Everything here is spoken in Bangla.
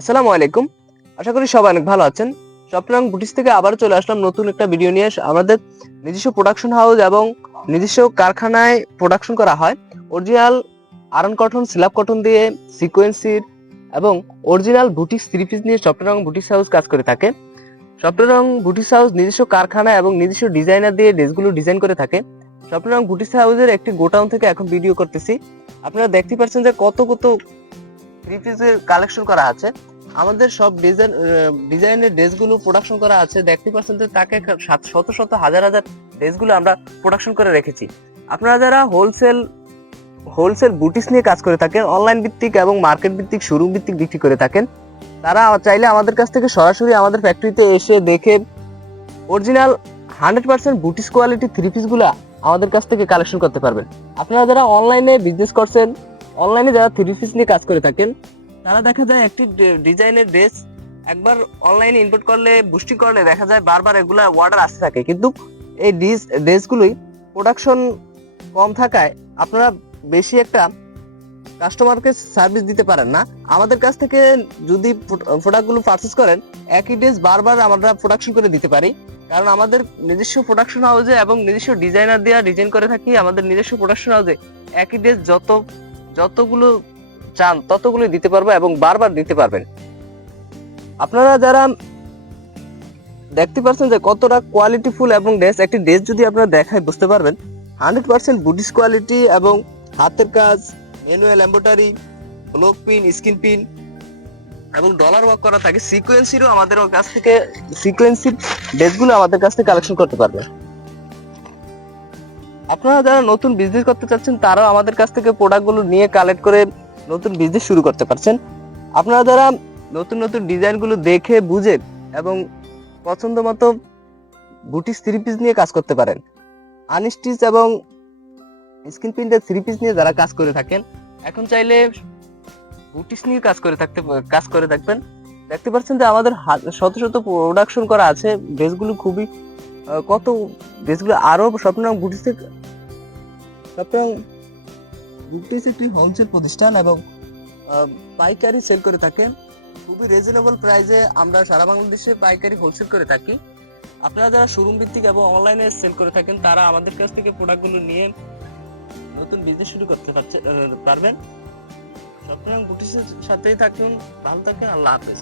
আসসালামু আলাইকুম। আশা করি সবাই অনেক ভালো আছেন। স্বপ্নাং বুটিক্স থেকে আবারও চলে আসলাম নতুন একটা ভিডিও নিয়ে। আমাদের নিজস্ব প্রোডাকশন হাউস এবং নিজস্ব কারখানায় প্রোডাকশন করা হয়। Original iron cotton, slab cotton দিয়ে সিকোয়েন্সির এবং অরিজিনাল বুটিক্স থ্রি পিস নিয়ে স্বপ্নাং বুটিক্স হাউস কাজ করে থাকে। স্বপ্নাং বুটিক্স হাউস নিজস্ব কারখানা এবং নিজস্ব ডিজাইনার দিয়ে ড্রেসগুলো ডিজাইন করে থাকে। স্বপ্নাং বুটিক্স হাউসের একটি গোডাউন থেকে এখন ভিডিও করতেছি। আপনারা দেখতে পাচ্ছেন যে কত কত থ্রি পিসের কালেকশন করা আছে। আমাদের সব ডিজাইনের ড্রেসগুলো প্রোডাকশন করা আছে। দেখতে পাচ্ছেন যে তাকে শত শত হাজার হাজার ড্রেসগুলো আমরা প্রোডাকশন করে রেখেছি। আপনারা যারা হোলসেল বুটিক্স নিয়ে কাজ করে থাকেন, অনলাইন ভিত্তিক এবং মার্কেট ভিত্তিক শোরুম ভিত্তিক বিক্রি করে থাকেন, তারা চাইলে আমাদের কাছ থেকে সরাসরি আমাদের ফ্যাক্টরিতে এসে দেখে অরিজিনাল 100% বুটিক্স কোয়ালিটি থ্রি পিসগুলো আমাদের কাছ থেকে কালেকশন করতে পারবেন। আপনারা যারা অনলাইনে বিজনেস করছেন, অনলাইনে যারা থ্রি পিস নিয়ে কাজ করে থাকেন, তারা দেখা যায় একটি ডিজাইনের ড্রেস একবার অনলাইনে ইনপুট করলে, বুস্টিং করলে দেখা যায় বারবার এগুলা অর্ডার আসতে থাকে, কিন্তু এই ড্রেসগুলোই প্রোডাকশন কম থাকায় আপনারা বেশি একটা কাস্টমারকে সার্ভিস দিতে পারেন না। আমাদের কাছ থেকে যদি প্রোডাক্টগুলো পারচেজ করেন, একই ড্রেস বারবার আমরা প্রোডাকশন করে দিতে পারি, কারণ আমাদের নিজস্ব প্রোডাকশন হাউসে এবং নিজস্ব ডিজাইনার দিয়ে ডিজাইন করে থাকি। আমাদের নিজস্ব প্রোডাকশন হাউসে একই ড্রেস যতগুলো চান ততগুলো দিতে পারবো এবং বারবার দিতে পারবেন। আপনারা যারা দেখতে পাচ্ছেন যে কতটা কোয়ালিটিফুল এবং একটি ড্রেস যদি আপনারা দেখায় বুঝতে পারবেন 100% বুটিক্স কোয়ালিটি এবং হাতের কাজ, manual embroidery, block pin, screen pin এবং ডলার ওয়ার্ক করা থাকে। সিকোয়েন্সিরও আমাদের কাছ থেকে সিকোয়েন্সির ড্রেসগুলো আমাদের কাছ থেকে কালেকশন করতে পারবেন। আপনারা যারা নতুন বিজনেস করতে চাচ্ছেন, তারাও আমাদের কাছ থেকে প্রোডাক্টগুলো নিয়ে কালেক্ট করে নতুন বিজনেস শুরু করতে পারছেন। আপনারা যারা নতুন নতুন ডিজাইনগুলো দেখে বুঝে এবং পছন্দ মতো বুটিক্স থ্রি পিস নিয়ে কাজ করতে পারেন। আনস্টিচ এবং স্ক্রিন প্রিন্টের থ্রি পিস নিয়ে যারা কাজ করে থাকেন, এখন চাইলে বুটিক্স নিয়ে কাজ করে থাকবেন। দেখতে পাচ্ছেন যে আমাদের শত শত প্রোডাকশন করা আছে। ড্রেসগুলো খুবই কত ড্রেসগুলো আরো স্বপ্নাং বুটিক্স একটি হোলসেল প্রতিষ্ঠান এবং পাইকারি সেল করে থাকে। খুবই রিজনেবল প্রাইসে আমরা সারা বাংলাদেশে পাইকারি হোলসেল করে থাকি। আপনারা যারা শোরুম ভিত্তিক এবং অনলাইনে সেল করে থাকেন, তারা আমাদের কাছ থেকে প্রোডাক্টগুলো নিয়ে নতুন বিজনেস শুরু করতে পারবেন। স্বপ্নাং বুটিক্সের সাথেই থাকুন। ভালো থাকেন। আল্লাহ হাফেজ।